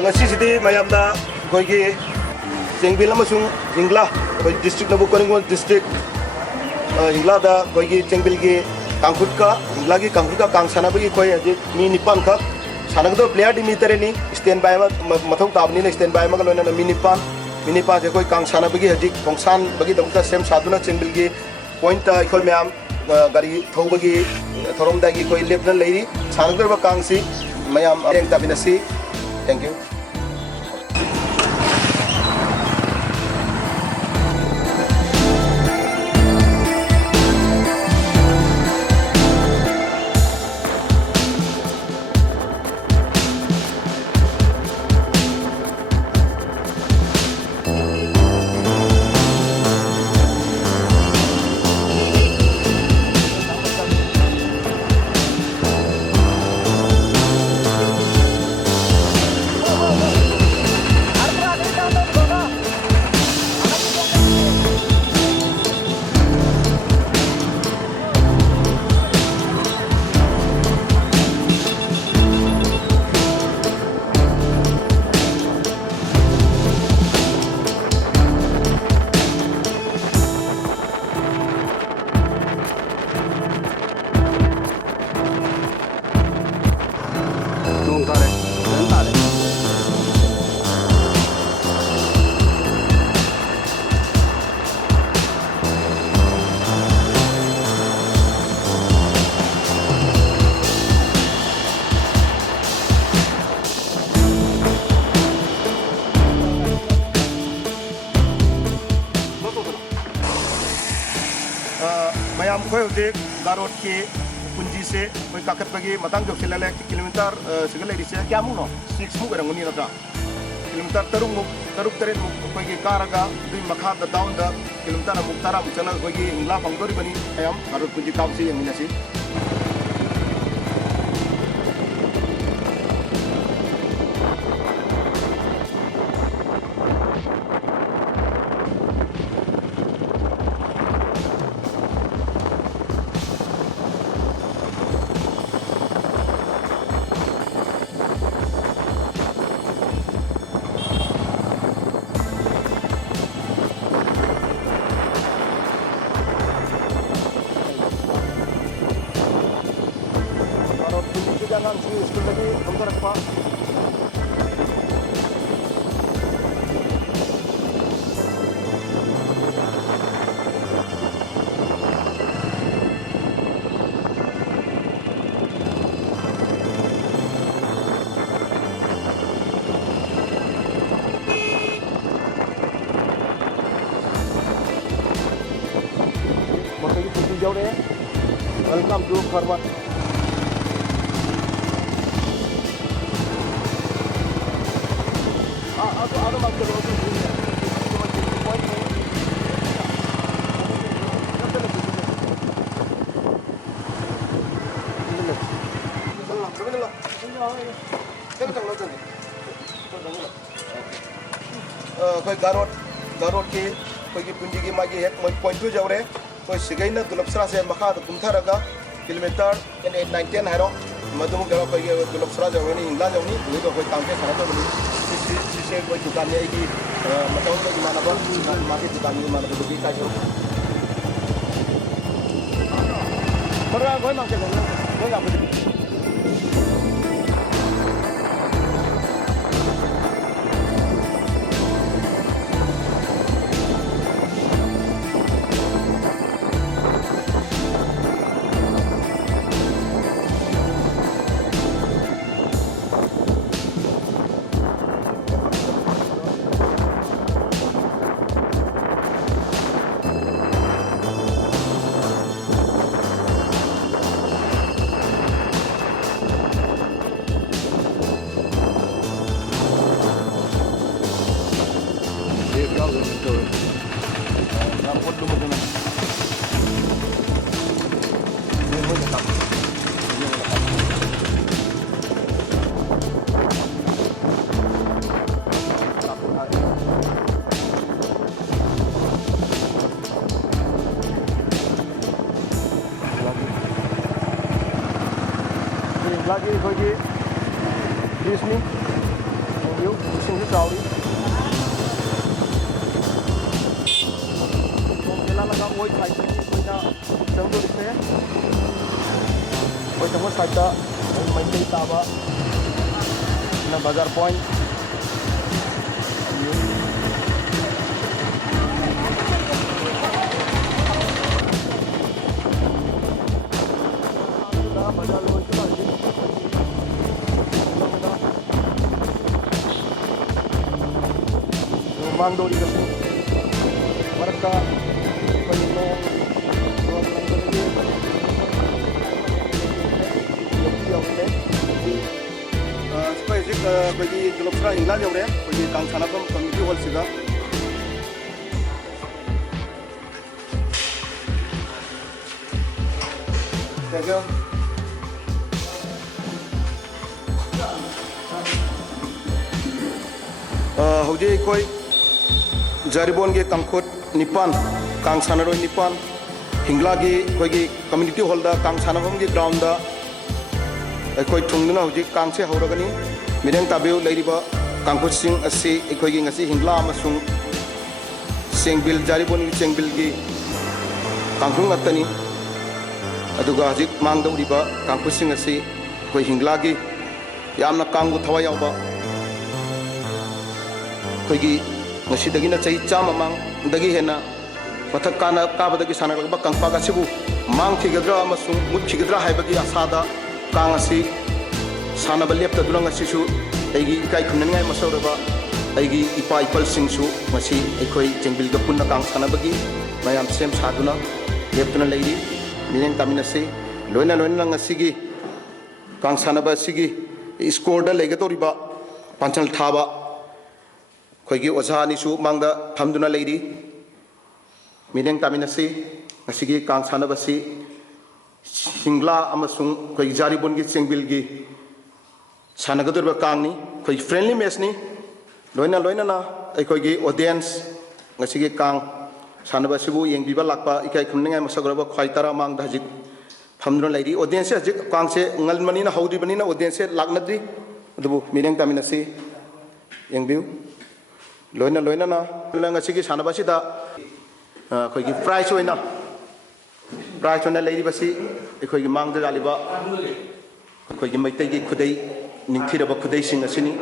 ngasi mayamda koigi Cengbil amasung Jingla koi district nabu Koringwal district Jingla da koigi Cengbil gi kangkut ka Jingla gi kangkut ka kang sana bagi koi aje mi nipan ka sana to player di mitere ni standby ma mathong tabni na standby ma kalona na mi nipan je koi kang sana bagi haji kongsan bagi damta sem saduna Cengbil gi point ta koi meam gari thau bagi thorom da gi koi left na leiri sana to ba kang si mayam areng tabinasi. Thank you. mayam koi ude garot ke kunji se koi kakat bagi matang jok silale kilometer segala di se kya mu no 6 mu garang ni nata kilometer taruk teret mu koi ke karaga dui makha da down da kilometer mu tara mu chala koi ke ingla pangdori bani ayam garot kunji kam se yang minasi jangan sih seperti bentar Pak. Makanya putih jauh deh. Welcome to Forward. Ada maksud itu punya. Poin ini. Koi garot ke koi ki punji ki magi hek point tu jauh re koi sigai na dulapsra se makha da kumtha raga kilometer in 8-9-10 haro madum ga koi dulapsra jauh ni ingla jauh ni itu koi tangke sana to beli sisi koi dukan ni ki macam tu di mana pun market dukan ni mana tu kita jauh berapa koi makan ni koi apa tu lagi bagi bisnis ꯌꯦꯡꯕꯤꯌꯨ ꯏꯁꯤꯡꯁꯨ ꯆꯥꯎꯔꯤ ꯆꯦꯜꯂꯛꯂꯒ ꯑꯣꯏ ꯁꯥꯏꯠꯇꯒꯤ ꯑꯩꯈꯣꯏꯅ ꯆꯪꯗꯣꯔꯤꯁꯦ ꯑꯣꯏ ꯆꯪꯕ ꯁꯥꯏꯠꯇ ꯃꯩꯇꯩ ꯇꯥꯕ ꯕꯖꯥꯔ ꯄꯣꯏꯟꯠ बजा लो मांगदोरी मरक्का जुलपरा इंग्ला यौरे कांसानाफम कम्युनिटी हॉल सिगा हौजे कोई जारिबोन के कांखुट निपान कांग सानरोय निपान हिंगला की कोई कम्युनिटी हॉल दा कांग सानफम की ग्राउंड दा कोई थुंगना हौजे कांग से हौरगनी मिरंग ताबिउ लेरिबा कांखुट सिंह असि कोई की ngasi हिंगला अमसुंग सेंगबिल जारिबोन की सेंगबिल की कांखुंग अतनी अदुगा हजिक मांगदौरिबा कांखुट सिंह असि कोई हिंगला की यामना कांगु थवा यावबा कोई ngasidagiना चही चामा मांगदगी हेना मथक काना काबदगी सानगलबा कांगपा गासिबु मांग थिगद्रा अमसुंग मुत थिगद्रा हाइबगी आसादा कांग असि सानबा लेप्तदुना ngasisu अगी इकाई खुमनंगाई मसौरबा अगी इपा इपल सिंगसु ngasi अखोई चेंगबिलगा पुन्ना कांग सानबगी मयाम सेम सादुना लेप्तुना लेरी मिनें तामिनसे लोइना लोइना ngasiगी कांग सानबा सिगी स्कोरदा लेगतोरिबा पांचल थाबा कोई ओझा अनिसु मांगदा थमदुना लेरी मिनें तामिनसी ngasiगी कांग सानबसी हिंगला अमसुंग कोई जारिबोन की चेंगबिल की सानगदुरबा कांगनी कोई फ्रेंडली मैचनी लोइना लोइना ना कोई ऑडियंस ngasiगी कांग सानबसीबु येंगबिबा लाकपा इकाई खुमनिंगाई मसगरबा ख्वाइतारा मांगदा हजिक थमदुना लेरी ऑडियंस से हजिक कांग से ngलमनिना हौदिबनिना ऑडियंस से लाकनद्री अदुबु मिनें तामिनसी येंगबिउ लोइना लोइना ना ngasiगी सानबासीदा अखोगी प्राइस होइना प्राइस होना लेरी बसी अखोगी मांगदा जालिबा अखोगी मैतैगी खुदै निंथिरबा खुदै सिंग असिनी